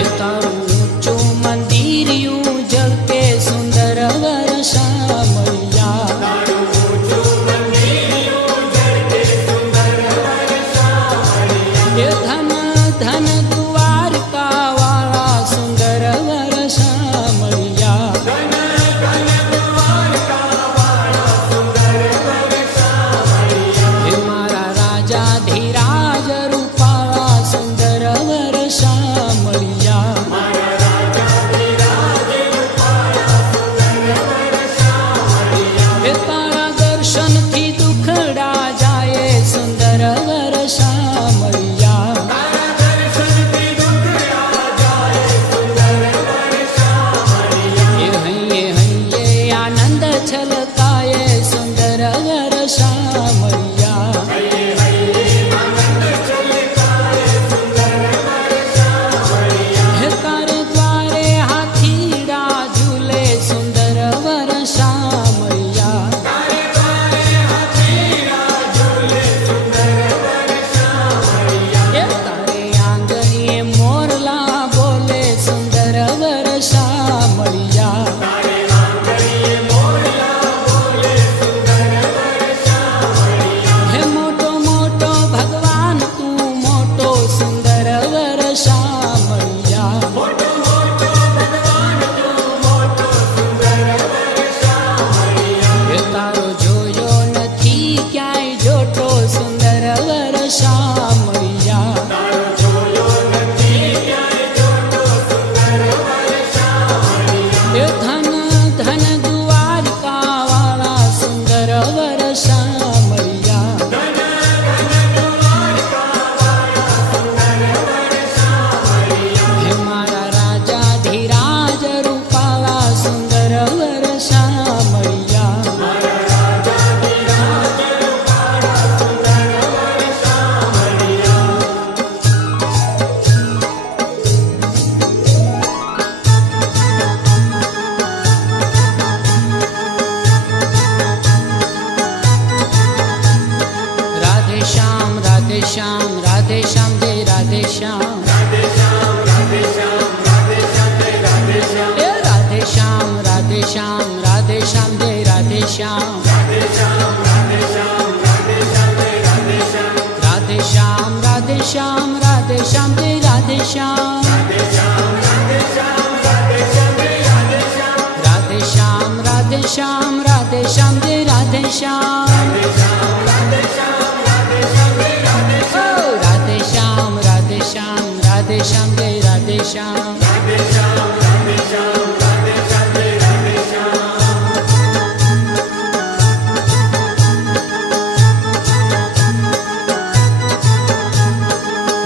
हे तारू ऊंचो मंदिर उजल के सुंदर वर्षा मैया हे धन धन द्वारका वाला सुंदर वर्षा मैया हे मारा राजा धीराज रूपाला सुंदर वर्षा मैया हे तारा दर्शन थी दुखड़ा जाए सुंदर वर्षा मैया हे हइये आनंद छलकाए सुंदर वर्षा मैया हे तारे द्वारे हाथीड़ा झूले सुंदर वर्षा मैया हे तारे आंगणे मोरला बोले सुंदर वर्षा मैया हे मोटो मोटो भगवान तू मोटो सुंदर वर्षा मैया हे तारो जोयो નથી ક્યાંય જોટો સુંદર વર્ષા मैया हे धन धन द्वारका वाला सुंदर वर्षा मैया हे मारा राजा धीराज रूपाला सुंदर वर्षा मैया राधे श्याम राधे श्याम राधे श्याम जय राधे श्याम हे राधे श्याम राधे श्याम राधे श्याम जय राधे श्याम राधे श्याम राधे श्याम राधे श्याम जय राधे श्याम राधे श्याम राधे श्याम जय राधे श्याम ओ राधे श्याम राधे श्याम जय राधे श्याम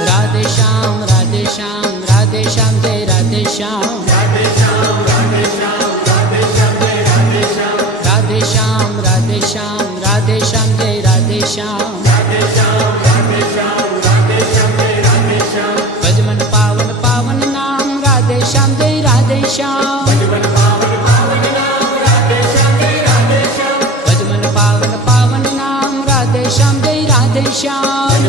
राधे श्याम राधे श्याम जय राधे श्याम राधे श्याम राधे श्याम जय राधे श्याम भजमन पावन पावन नाम राधे श्याम जय राधे श्याम भजमन पावन पावन नाम राधे श्याम जय राधे श्याम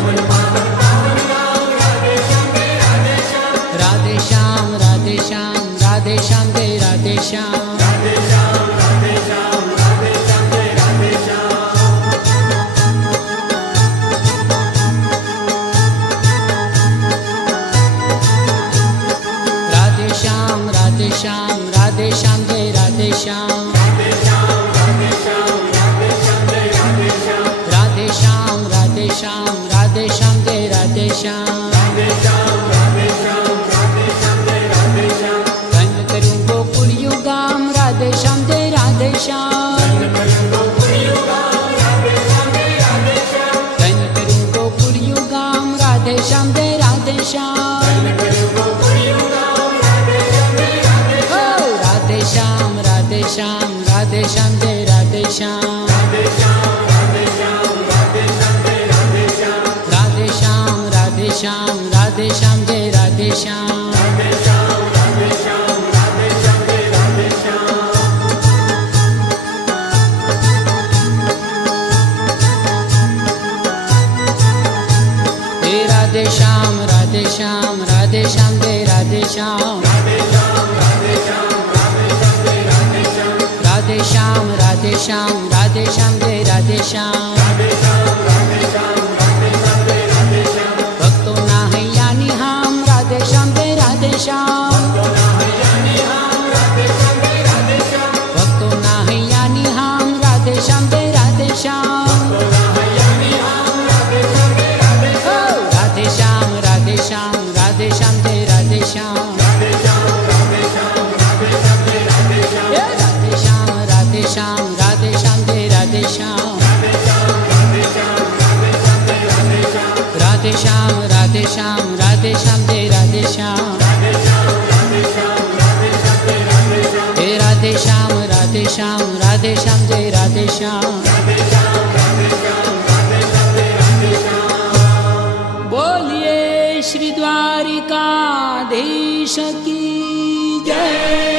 राधे श्याम राधे श्याम जय राधे श्याम राधे श्याम राधे श्याम जय राधे श्याम राधे श्याम जय राधे श्याम धन करूं गोकुल युगाम राधे श्याम जय राधे श्याम धन करूं गोकुल युगाम राधे श्याम जय राधे श्याम ओ राधे श्याम जय राधे श्याम राधे श्याम जय राधे श्याम राधे श्याम जय राधे श्याम राधे श्याम राधे श्याम राधे श्याम जय राधे श्याम भक्तों ना हैयानी हाम राधे श्याम जय राधे श्याम भक्तों ना हैयानी हाम राधे श्याम जय राधे श्याम राधे श्याम राधे श्याम राधे श्याम जय राधे श्याम राधे श्याम राधे श्याम जय राधे श्याम राधे श्याम राधे श्याम राधे श्याम जय राधे श्याम हे राधे श्याम राधे श्याम राधे श्याम जय राधे श्याम बोलिए श्री द्वारिकाधीश की जय।